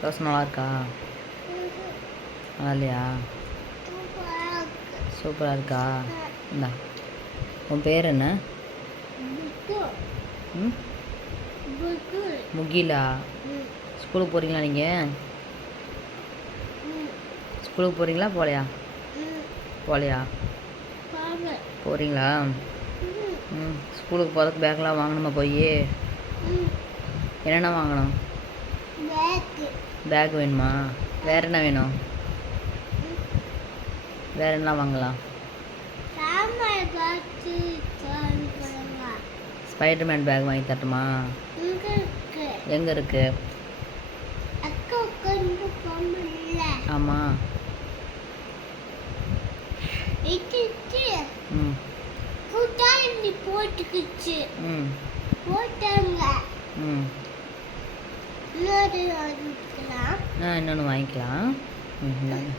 தோசை நல்லா இருக்கா? நல்லா இல்லையா? சூப்பராக இருக்கா? இந்தா. உன் பேர் என்ன? ம், முகிலா. ஸ்கூலுக்கு போகிறீங்களா நீங்கள்? ஸ்கூலுக்கு போகிறீங்களா போகலையா? போகலையா? போகிறீங்களா? ஸ்கூலுக்கு போகிறதுக்கு பேக்லாம் வாங்கணுமா போய்? என்னென்ன வாங்கணும்? பேக் வேணுமா? வேறு என்ன வேணும்? வேறு என்ன வாங்கலாம்? ஸ்பைடர்மேன் பேக் வாங்கி தரட்டுமா? எங்கே இருக்கு? ஆமாம். ம் போட்டுக்கிச்சு ம் போட்டாங்க. ம் இன்னொன்று வாங்கிக்கலாம். ம் இந்தாங்க.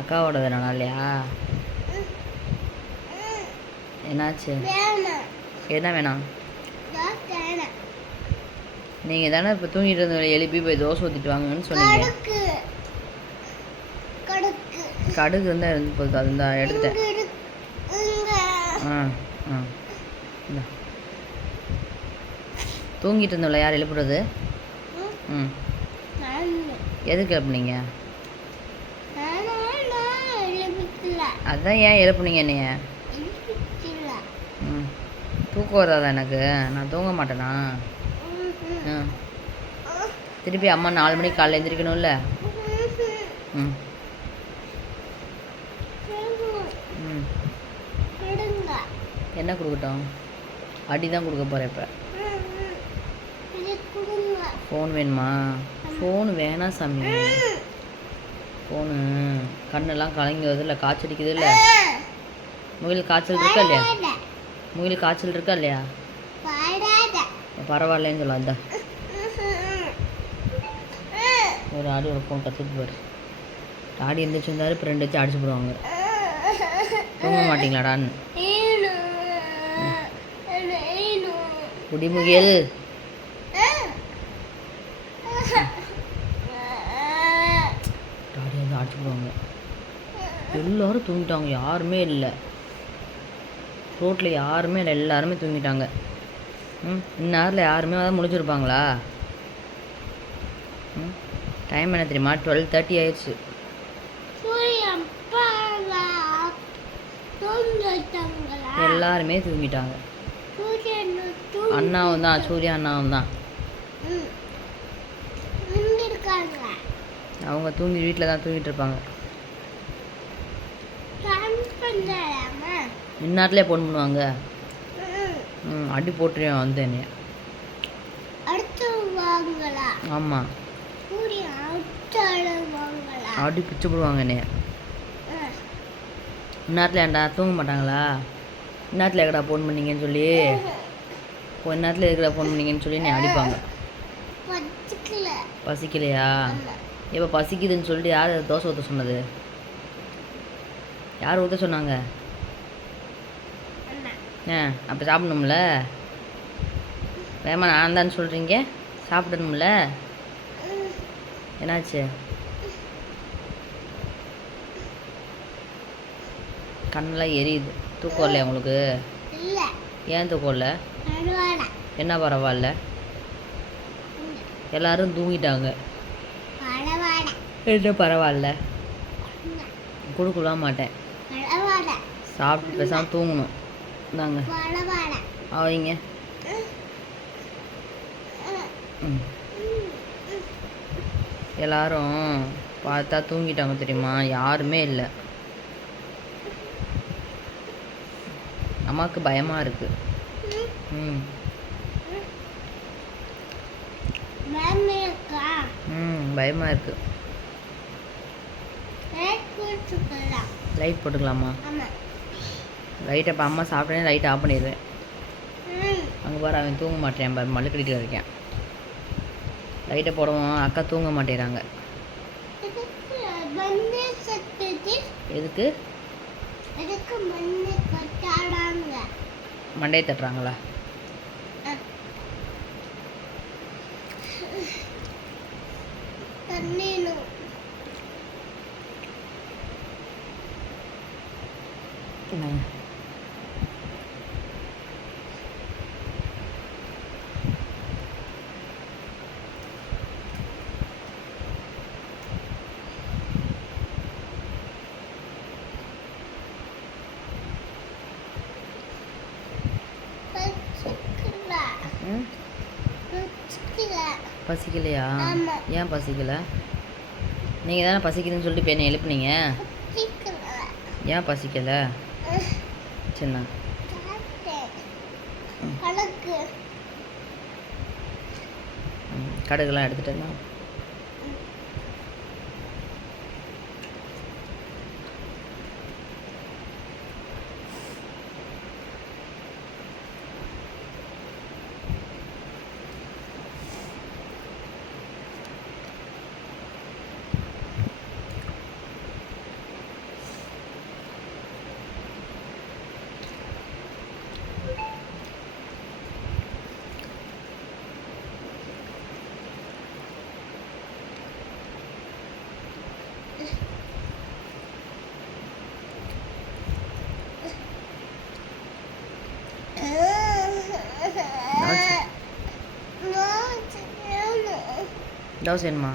அக்காவோட வேணும் இல்லையா? என்னாச்சு? என்ன வேணாம்? நீங்கள் தானே இப்போ தூங்கிட்டு இருந்த எழுப்பி போய் தோசை ஊற்றிட்டு வாங்கன்னு சொன்னீங்க. கடுகு இருந்தால் இருந்து போகுது. அது இருந்தால் எடுத்துட்டேன். ஆ ஆ இந்த தூங்கிட்டு இருந்தோம்ல, யார் எழுப்புறது? ம் எதுக்கு எழுப்புனீங்க? அதுதான் ஏன் எழுப்புனீங்க என்னைய? ம் தூக்கம் வராதா எனக்கு? நான் தூங்க மாட்டேனா? ம் திருப்பி அம்மா 4 மணிக்கு காலையில் எழுந்திரிக்கணும்ல? ம் ம் என்ன கொடுக்கட்டும்? அடி தான் கொடுக்க போகிறேன் இப்போ. ஃபோன் வேணுமா? ஃபோன் வேணாம் சாமி. ஃபோனு கண்ணெல்லாம் கலங்கி வருது இல்லை, காய்ச்சல் அடிக்குது இல்லை? முகில் காய்ச்சல் இருக்கா இல்லையா? முகில் காய்ச்சல் இருக்கா இல்லையா? பரவாயில்லன்னு சொல்ல. அந்த ஒரு ஆடி ஒரு ஃபோன் கற்றுட்டு போரு. ஆடி எந்திரிச்சு வந்தாரு, இப்போ 2 வச்சு அடிச்சு போடுவாங்க. தூங்க மாட்டிங்களாடான்னு குடிமுகில். டாடி வந்து அடிச்சு போடுவாங்க. எல்லோரும் தூங்கிட்டாங்க, யாருமே இல்லை ரோட்டில், யாருமே இல்லை, எல்லாருமே தூங்கிட்டாங்க. இந்நேரத்தில் யாருமே தான் முடிஞ்சிருப்பாங்களா? டைம் என்ன தெரியுமா? 12:30 ஆயிடுச்சு. எல்லாருமே தூங்கிட்டாங்க. அண்ணாவும் தான், சூர்யா அண்ணாவும் தான். அவங்க தூங்கி வீட்டில் தான் தூங்கிட்டு இருப்பாங்க. இந்நேரத்துலேயே ஃபோன் பண்ணுவாங்க. அடி போட்டுருவேன் வந்து என்னைய. ஆமாம், அடி பிச்சு போடுவாங்க என்னைய. இந்நேரத்தில் ஏன்டா தூங்க மாட்டாங்களா? இந்நேரத்தில் எங்கடா ஃபோன் பண்ணீங்கன்னு சொல்லி, இந்நேரத்தில் எதுக்கடா ஃபோன் பண்ணீங்கன்னு சொல்லி என்னை அடிப்பாங்க. பசிக்கலையா? இப்போ பசிக்குதுன்னு சொல்லிட்டு யார் தோசை ஊற்ற சொன்னது? யார் ஊற்ற சொன்னாங்க? அப்போ சாப்பிடணும்ல? வேமா நான் தான் சொல்கிறீங்க, சாப்பிடணும்ல? என்னாச்சு? கண்ணெல்லாம் எரியுது. தூக்கம் இல்லையா உங்களுக்கு? ஏன் தூக்கம் இல்லை? என்ன பரவாயில்ல? எல்லாரும் தூங்கிட்டாங்க. என்ன பரவாயில்ல? கொடுக்கலாம் மாட்டேன். சாப்பிட்டு பேசாமல் தூங்கணும். இந்தாங்க அவங்க. எல்லாரும் பார்த்தா தூங்கிட்டாங்க தெரியுமா? யாருமே இல்லை. அம்மாவுக்கு பயமாக இருக்கு. பயமாக இருக்கு. லைட் போட்டுக்கலாமா? லைட்டை இப்போ அம்மா சாப்பிட்டேனே லைட் ஆஃப் பண்ணிடுவேன். அங்கே பாரு, அவன் தூங்க மாட்டேன் பாரு, மல்லு கட்டிட்டு இருக்கேன். லைட்டை போடுவோம், அக்கா தூங்க மாட்டேறாங்க. எதுக்கு மண்டையை தட்டுறாங்களா? என்னங்க பசிக்கலையா? ஏன் பசிக்கல? நீங்கள் தானே பசிக்குதுன்னு சொல்லிட்டு இப்போ என்ன எழுப்புனீங்க. ஏன் பசிக்கல? சின்ன கடுகுலாம் எடுத்துகிட்டு இருந்தா தோசை வேணுமா?